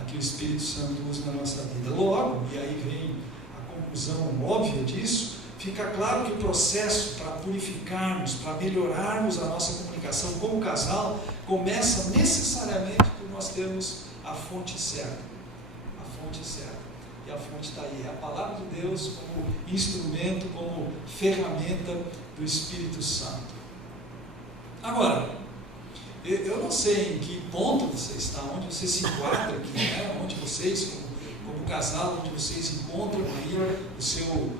que o Espírito Santo usa na nossa vida. Logo, e aí vem a conclusão óbvia disso, fica claro que o processo para purificarmos, para melhorarmos a nossa comunicação como casal, começa necessariamente por nós termos a fonte certa. A fonte certa. E a fonte está aí, é a palavra de Deus como instrumento, como ferramenta do Espírito Santo. Agora, eu não sei em que ponto você está, onde você se enquadra aqui, né? Onde vocês, como casal, onde vocês encontram aí o seu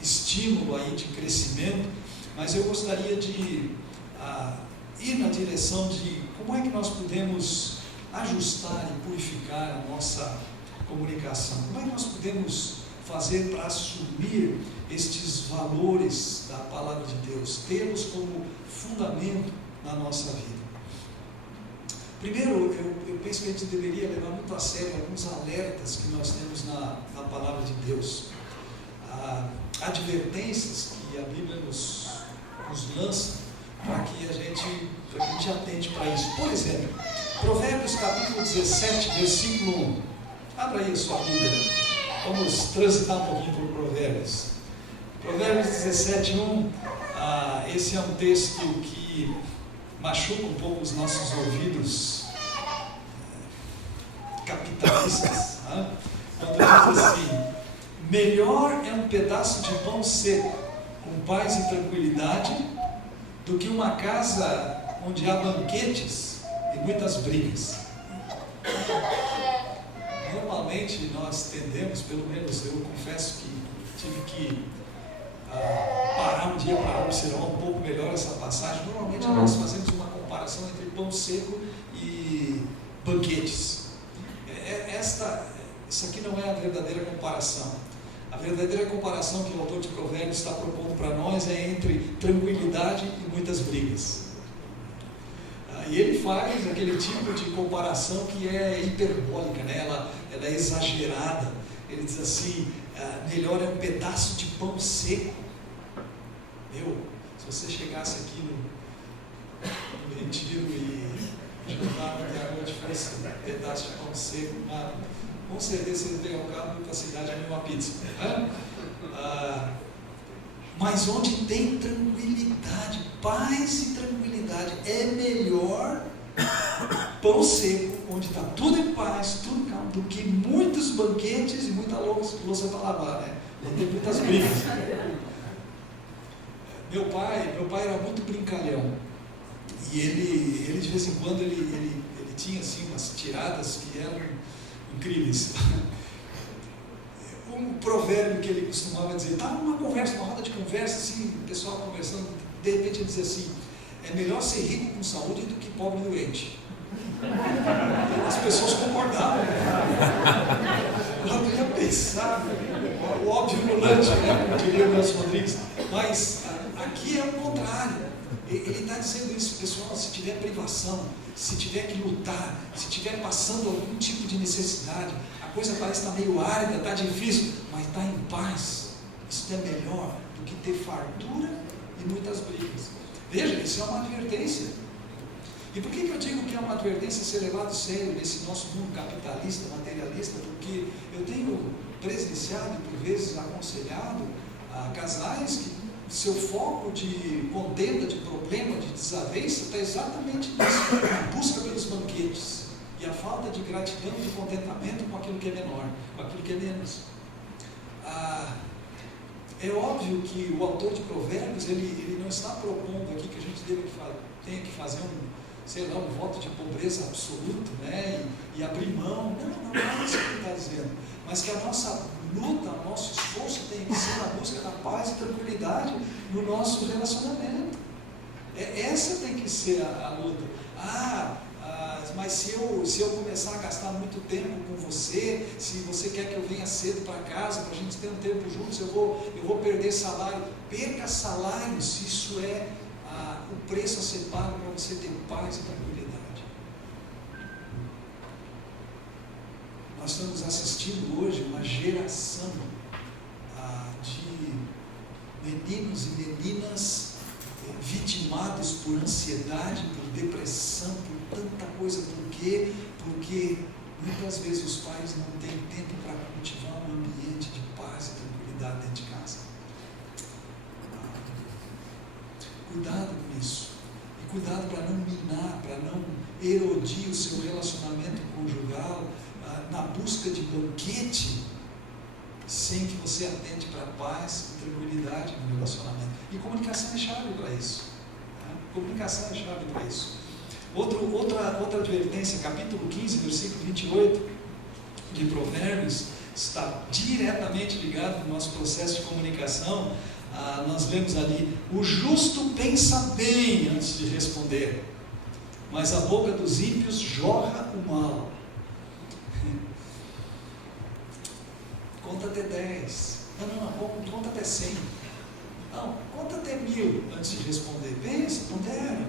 estímulo aí de crescimento, mas eu gostaria de ir na direção de como é que nós podemos ajustar e purificar a nossa comunicação, como é que nós podemos fazer para assumir estes valores da palavra de Deus, tê-los como fundamento na nossa vida. Primeiro, eu penso que a gente deveria levar muito a sério alguns alertas que nós temos na palavra de Deus, advertências que a Bíblia nos lança para que a gente atente para isso. Por exemplo, Provérbios capítulo 17, versículo 1. Abra aí a sua Bíblia. Vamos transitar um pouquinho por Provérbios. Provérbios 17, 1. Esse é um texto que machuca um pouco os nossos ouvidos capitalistas. Quando diz assim: melhor é um pedaço de pão seco, com paz e tranquilidade, do que uma casa onde há banquetes e muitas brigas. Normalmente nós tendemos, pelo menos eu confesso que tive que parar um dia para observar um pouco melhor essa passagem. Normalmente nós fazemos uma comparação entre pão seco e banquetes. Isso aqui não é a verdadeira comparação. A verdadeira comparação que o autor de Provérbios está propondo para nós é entre tranquilidade e muitas brigas. E ele faz aquele tipo de comparação que é hiperbólica, né? Ela é exagerada. Ele diz assim: melhor é um pedaço de pão seco. Se você chegasse aqui no retiro e jantar até a noite, fosse um pedaço de pão seco, com certeza você pegar um carro para a cidade e comer uma pizza. Mas onde tem tranquilidade, paz e tranquilidade, é melhor pão seco, onde está tudo em paz, tudo calmo, do que muitos banquetes e muita louça para lavar, né? Não tem muitas brigas. Meu pai era muito brincalhão, e ele de vez em quando ele tinha assim umas tiradas que eram incríveis. Um provérbio que ele costumava dizer, estava numa conversa, uma roda de conversa, assim, o pessoal conversando, de repente ele dizia assim: é melhor ser rico com saúde do que pobre doente. As pessoas concordavam. Eu ia pensar, o óbvio volante, né, como diria o Nelson Rodrigues, mas aqui é o contrário. Ele está dizendo isso, pessoal: se tiver privação, se tiver que lutar, se tiver passando algum tipo de necessidade, a coisa parece estar meio árida, está difícil, mas está em paz, isso é melhor do que ter fartura e muitas brigas. Veja, isso é uma advertência. E por que eu digo que é uma advertência ser levado a sério nesse nosso mundo capitalista, materialista? Porque eu tenho presenciado e por vezes aconselhado casais que seu foco de contenda, de problema, de desavença está exatamente nisso: a busca pelos banquetes e a falta de gratidão, de contentamento com aquilo que é menor, com aquilo que é menos. É óbvio que o autor de Provérbios ele não está propondo aqui que a gente tenha que fazer um voto de pobreza absoluto, né, e abrir mão. Não é isso que ele está dizendo, mas que a nossa luta, o nosso esforço tem que ser na busca da paz e tranquilidade no nosso relacionamento. Essa tem que ser a luta. Mas se eu começar a gastar muito tempo com você, se você quer que eu venha cedo para casa, para a gente ter um tempo juntos, eu vou perder salário. Perca salário se isso é o preço a ser pago para você ter paz e tranquilidade. Nós estamos assistindo hoje uma geração de meninos e meninas vitimados por ansiedade, por depressão, por tanta coisa. Por quê? Porque muitas vezes os pais não têm tempo para cultivar um ambiente de paz e tranquilidade dentro de casa. Cuidado com isso. E cuidado para não minar, para não erodir o seu relacionamento conjugal na busca de banquete, sem que você atente para a paz e tranquilidade no relacionamento. E comunicação é chave para isso. Comunicação é chave para isso. Outra advertência, capítulo 15, versículo 28 de Provérbios, está diretamente ligado com o nosso processo de comunicação. Nós lemos ali: o justo pensa bem antes de responder, mas a boca dos ímpios jorra o mal. Conta até 10. Não, conta até 100. Não, conta até 1000 antes de responder. Pensa, pondera.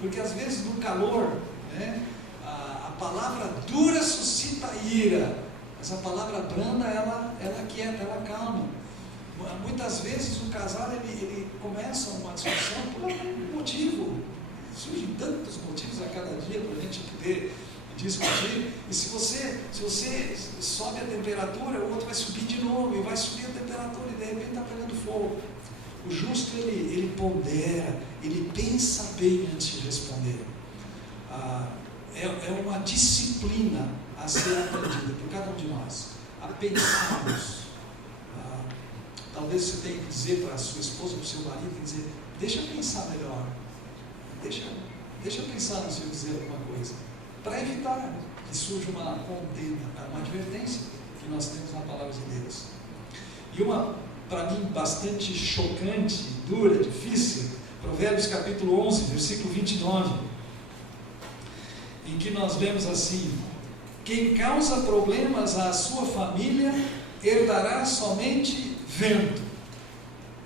Porque às vezes no calor, né, a palavra dura suscita ira, mas a palavra branda, ela quieta, ela calma. Muitas vezes o casal ele começa uma discussão por um motivo. Surgem tantos motivos a cada dia para a gente poder discutir. E se você sobe a temperatura, o outro vai subir de novo, e vai subir a temperatura, e de repente está pegando fogo. O justo ele pondera, ele pensa bem antes de responder. É uma disciplina a ser aprendida por cada um de nós, a pensarmos. Talvez você tenha que dizer para a sua esposa, para o seu marido, dizer: deixa eu pensar melhor, deixa eu pensar antes de dizer alguma coisa, para evitar que surja uma condena, uma advertência que nós temos na palavra de Deus. E uma, para mim, bastante chocante, dura, difícil, Provérbios capítulo 11, versículo 29, em que nós lemos assim: quem causa problemas à sua família herdará somente vento.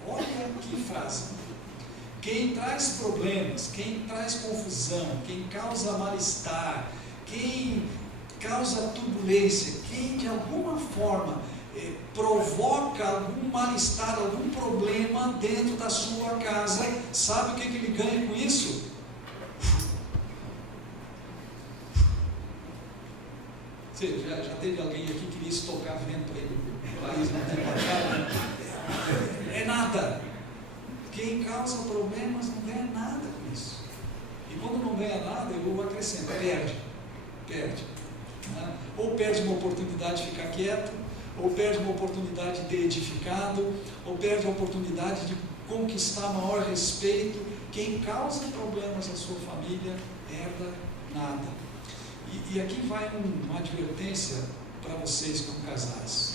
Olha que frase. Quem traz problemas, quem traz confusão, quem causa mal-estar, quem causa turbulência, quem de alguma forma provoca algum mal-estar, algum problema dentro da sua casa, sabe o que ele ganha com isso? Você já teve alguém aqui que queria estocar vento para ele? É nada. Quem causa problemas não ganha nada com isso. E quando não ganha nada, eu acrescento: perde. Ou perde uma oportunidade de ficar quieto, ou perde uma oportunidade de ter edificado, ou perde a oportunidade de conquistar maior respeito. Quem causa problemas à sua família herda nada. E aqui vai uma advertência para vocês como casais.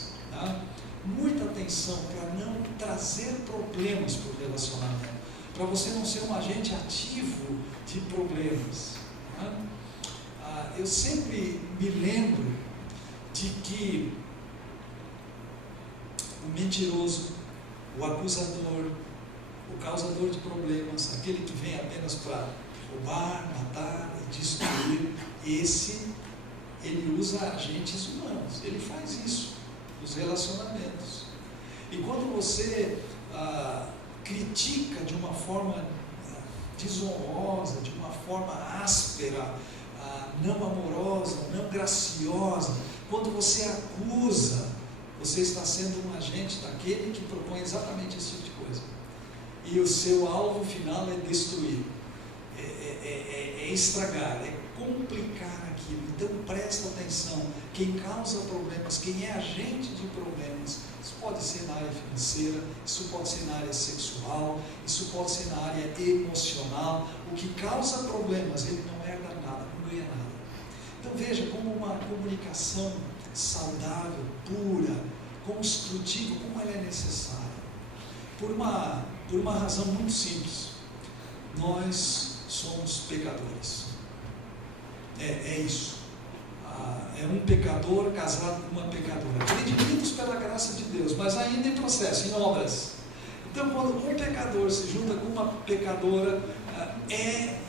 Muita atenção para não trazer problemas para o relacionamento, para você não ser um agente ativo de problemas. Eu sempre me lembro de que o mentiroso, o acusador, o causador de problemas, aquele que vem apenas para roubar, matar e destruir, ele usa agentes humanos, ele faz isso nos relacionamentos. E quando você critica de uma forma desonrosa, de uma forma áspera, não amorosa, não graciosa, quando você acusa, você está sendo um agente daquele que propõe exatamente esse tipo de coisa. E o seu alvo final é destruir, é estragar, é complicar aquilo. Então presta atenção: quem causa problemas, quem é agente de problemas, isso pode ser na área financeira, isso pode ser na área sexual, isso pode ser na área emocional. O que causa problemas, ele não herda nada, não ganha nada. Então veja como uma comunicação saudável, pura, construtiva, como ela é necessária. Por uma razão muito simples: nós somos pecadores. É isso. É um pecador casado com uma pecadora, redimidos pela graça de Deus, mas ainda em processo, em obras. Então, quando um pecador se junta com uma pecadora, é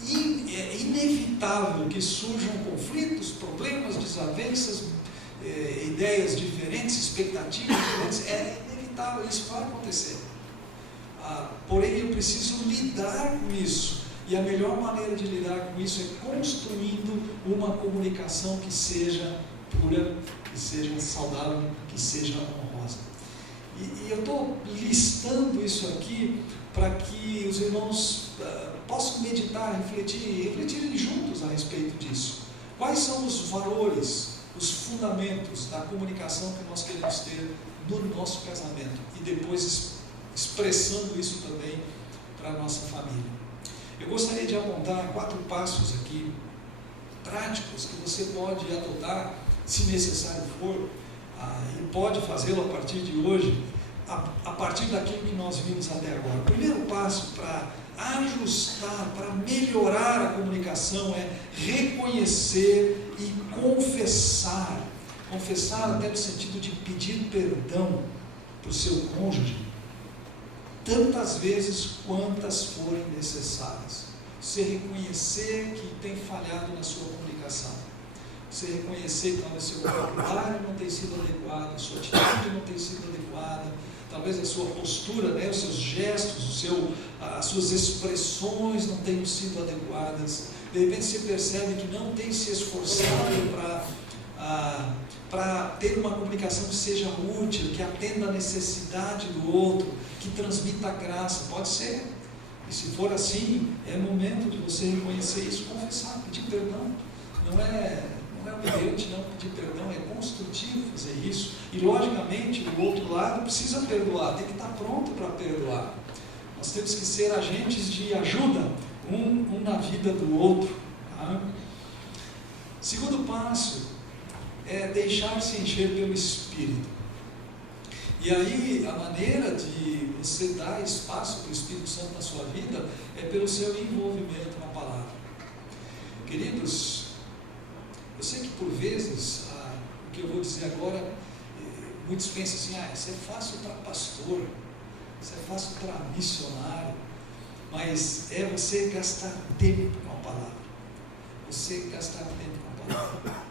inevitável que surjam conflitos, problemas, desavenças, ideias diferentes, expectativas diferentes. É inevitável, isso vai acontecer. porém eu preciso lidar com isso. E a melhor maneira de lidar com isso é construindo uma comunicação que seja pura, que seja saudável, que seja honrosa. E eu estou listando isso aqui para que os irmãos possam meditar, refletirem juntos a respeito disso. Quais são os valores, os fundamentos da comunicação que nós queremos ter no nosso casamento e depois expressando isso também para a nossa família. Eu gostaria de apontar 4 passos aqui, práticos, que você pode adotar, se necessário for, e pode fazê-lo a partir de hoje, a partir daquilo que nós vimos até agora. O primeiro passo para ajustar, para melhorar a comunicação é reconhecer e confessar. Confessar até no sentido de pedir perdão para o seu cônjuge, tantas vezes quantas forem necessárias. Você reconhecer que tem falhado na sua comunicação. Você reconhecer que talvez seu vocabulário não tem sido adequado, a sua atitude não tem sido adequada, talvez a sua postura, os seus gestos, as suas expressões não tenham sido adequadas. De repente você percebe que não tem se esforçado para ter uma comunicação que seja útil, que atenda a necessidade do outro, que transmita graça. Pode ser. E se for assim, é momento de você reconhecer isso, confessar, pedir perdão. Não é humilhante não pedir perdão, é construtivo fazer isso. E logicamente o outro lado precisa perdoar, tem que estar pronto para perdoar. Nós temos que ser agentes de ajuda, um na vida do outro. Tá? Segundo passo é deixar-se encher pelo Espírito. E aí a maneira de você dar espaço para o Espírito Santo na sua vida é pelo seu envolvimento na palavra. Queridos, eu sei que por vezes, o que eu vou dizer agora, muitos pensam assim, isso é fácil para pastor, isso é fácil para missionário, mas é você gastar tempo com a palavra, você gastar tempo com a palavra.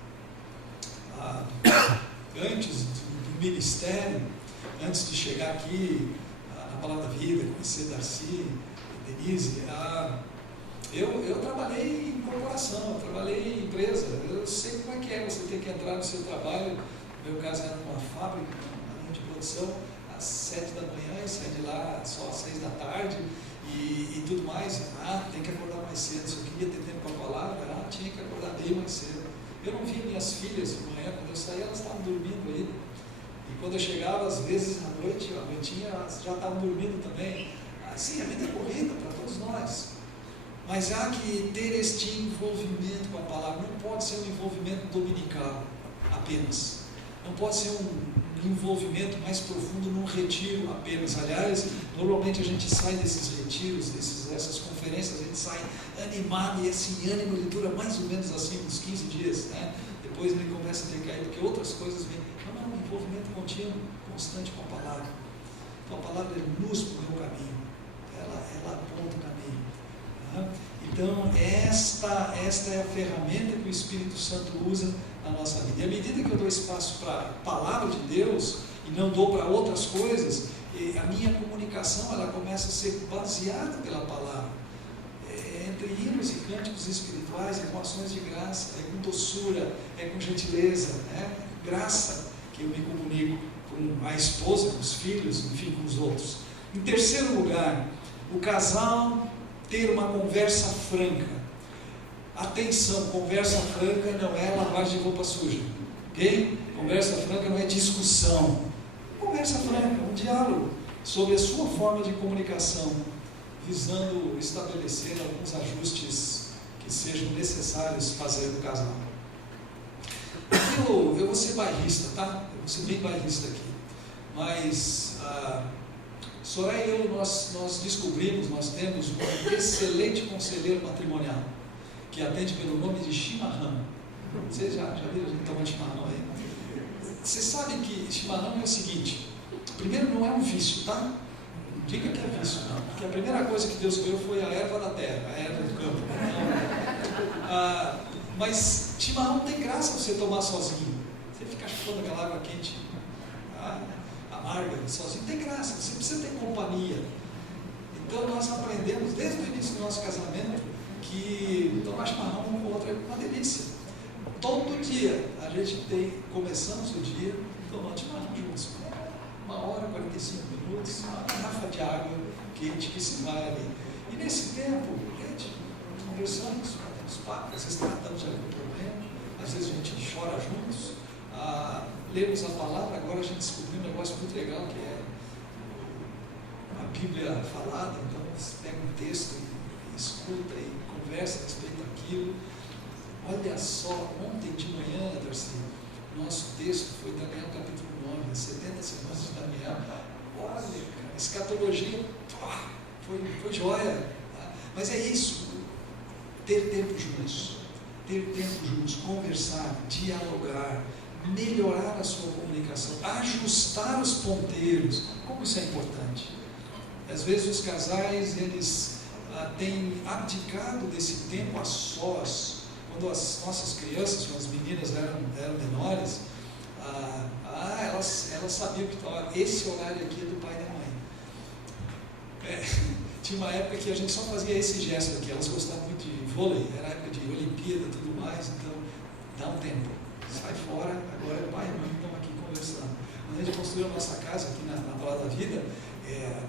Antes do ministério, antes de chegar aqui na Palavra da Vida, conhecer Darcy, Denise, eu trabalhei em corporação, eu trabalhei em empresa, eu sei como é você ter que entrar no seu trabalho. No meu caso era numa fábrica, uma linha de produção, às 7 da manhã e sair de lá só às 6 da tarde e tudo mais. Tem que acordar mais cedo. Se eu queria ter tempo para a palavra, tinha que acordar bem mais cedo. Eu não via minhas filhas de manhã, quando eu saía elas estavam dormindo ainda. E quando eu chegava, às vezes à noitinha, elas já estavam dormindo também. Sim, a vida é corrida para todos nós. Mas há que ter este envolvimento com a palavra. Não pode ser um envolvimento dominical apenas. Não pode ser um envolvimento mais profundo num retiro apenas. Aliás, normalmente a gente sai desses retiros, dessas conferências, a gente sai animado, e esse ânimo ele dura mais ou menos assim, uns 15 dias, né? Depois ele começa a decair, porque outras coisas vêm. Não, um envolvimento contínuo, constante com a palavra. Então a palavra é luz para o meu caminho, ela aponta o caminho. Tá? Então esta é a ferramenta que o Espírito Santo usa na nossa vida. E à medida que eu dou espaço para a palavra de Deus e não dou para outras coisas, a minha comunicação ela começa a ser baseada pela palavra. Entre hinos e cânticos espirituais, é com ações de graça, é com doçura, é com gentileza, né? Graça que eu me comunico com a esposa, com os filhos, enfim, com os outros. Em terceiro lugar, o casal ter uma conversa franca. Atenção, conversa franca não é lavagem de roupa suja, ok? Conversa franca não é discussão. Conversa franca, um diálogo sobre a sua forma de comunicação, visando estabelecer alguns ajustes que sejam necessários fazer no casal. Eu vou ser bairrista, tá? Eu vou ser bem bairrista aqui. Mas Soraya e eu, nós descobrimos, nós temos um excelente conselheiro matrimonial, que atende pelo nome de chimarrão. Vocês já viram a gente tomar chimarrão aí? Vocês sabem que chimarrão é o seguinte: primeiro, não é um vício, tá? Não diga que é vício, não. Porque a primeira coisa que Deus criou foi a erva da terra, a erva do campo. Então, mas chimarrão tem graça você tomar sozinho. Você fica chupando aquela água quente, amarga, sozinho, tem graça. Você precisa ter companhia. Então nós aprendemos desde o início do nosso casamento que tomar chimarrão um com o outro é uma delícia. Todo dia a gente começamos o dia tomando chimarrão juntos. 1h, 45 minutos, uma garrafa de água quente que se vai ali. E nesse tempo, gente, conversamos, batemos papo, às vezes tratamos de algum problema, às vezes a gente chora juntos, lemos a palavra. Agora a gente descobriu um negócio muito legal que é a Bíblia falada. Então você pega um texto e escuta e conversa a respeito daquilo. Olha só, ontem de manhã, Darcy, nosso texto foi Daniel capítulo 9, 70 semanas de Daniel. Olha, cara, escatologia, foi joia. Mas é isso, ter tempo juntos, conversar, dialogar, melhorar a sua comunicação, ajustar os ponteiros. Como isso é importante? Às vezes os casais, eles têm abdicado desse tempo a sós. Quando as nossas crianças, quando as meninas eram menores, elas sabiam que esse horário aqui é do pai e da mãe. Tinha uma época que a gente só fazia esse gesto aqui. Elas gostavam muito de vôlei, era época de Olimpíada e tudo mais, então dá um tempo, sai fora, agora é pai e mãe que estão aqui conversando. Quando a gente construiu a nossa casa aqui na Palavra da Vida,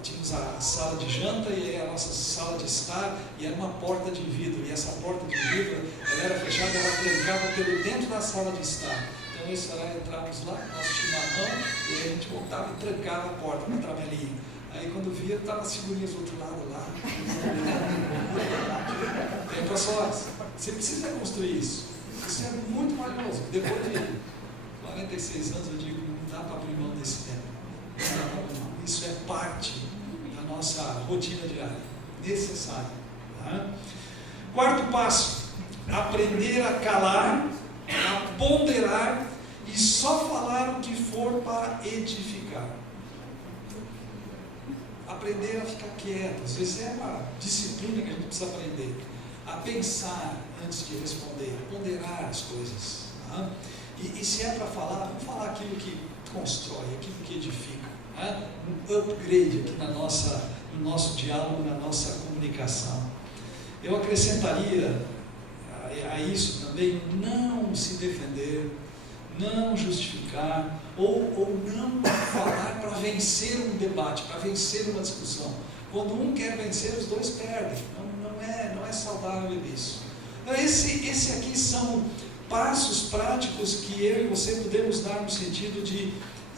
tínhamos a sala de janta e a nossa sala de estar, e era uma porta de vidro, e essa porta de vidro, ela era fechada, ela trancava pelo dentro da sala de estar. Então esse horário entrávamos lá, nosso chimarrão, e aí a gente voltava e trancava a porta com a tramelinha. Aí quando via, estava as figurinhas do outro lado lá. Pessoal, você precisa construir isso. Isso é muito valioso. Depois de 46 anos, eu digo, não dá para abrir mão desse tempo. Isso é parte da nossa rotina diária, necessária. Tá? Quarto passo, aprender a calar, a ponderar e só falar o que for para edificar. Aprender a ficar quieto. Às vezes é uma disciplina que a gente precisa aprender. A pensar antes de responder, a ponderar as coisas. Tá? E se é para falar, vamos falar aquilo que constrói, aquilo que edifica. Um upgrade aqui no nosso diálogo, na nossa comunicação. Eu acrescentaria a isso também não se defender, não justificar ou não falar para vencer um debate, para vencer uma discussão. Quando um quer vencer, os dois perdem. Não é saudável isso. Esse aqui são passos práticos que eu e você podemos dar no sentido de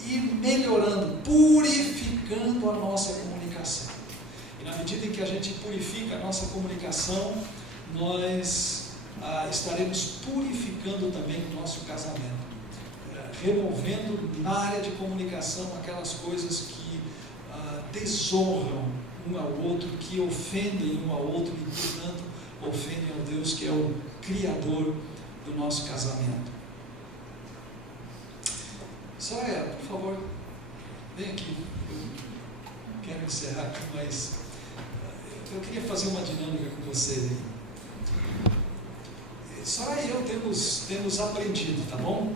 ir melhorando, purificando a nossa comunicação. E na medida em que a gente purifica a nossa comunicação, nós estaremos purificando também o nosso casamento, removendo na área de comunicação aquelas coisas que desonram um ao outro, que ofendem um ao outro e, portanto, ofendem ao Deus que é o Criador do nosso casamento. Soraya, por favor, vem aqui. Eu quero encerrar aqui, mas eu queria fazer uma dinâmica com vocês aí. Soraya e eu temos aprendido, tá bom?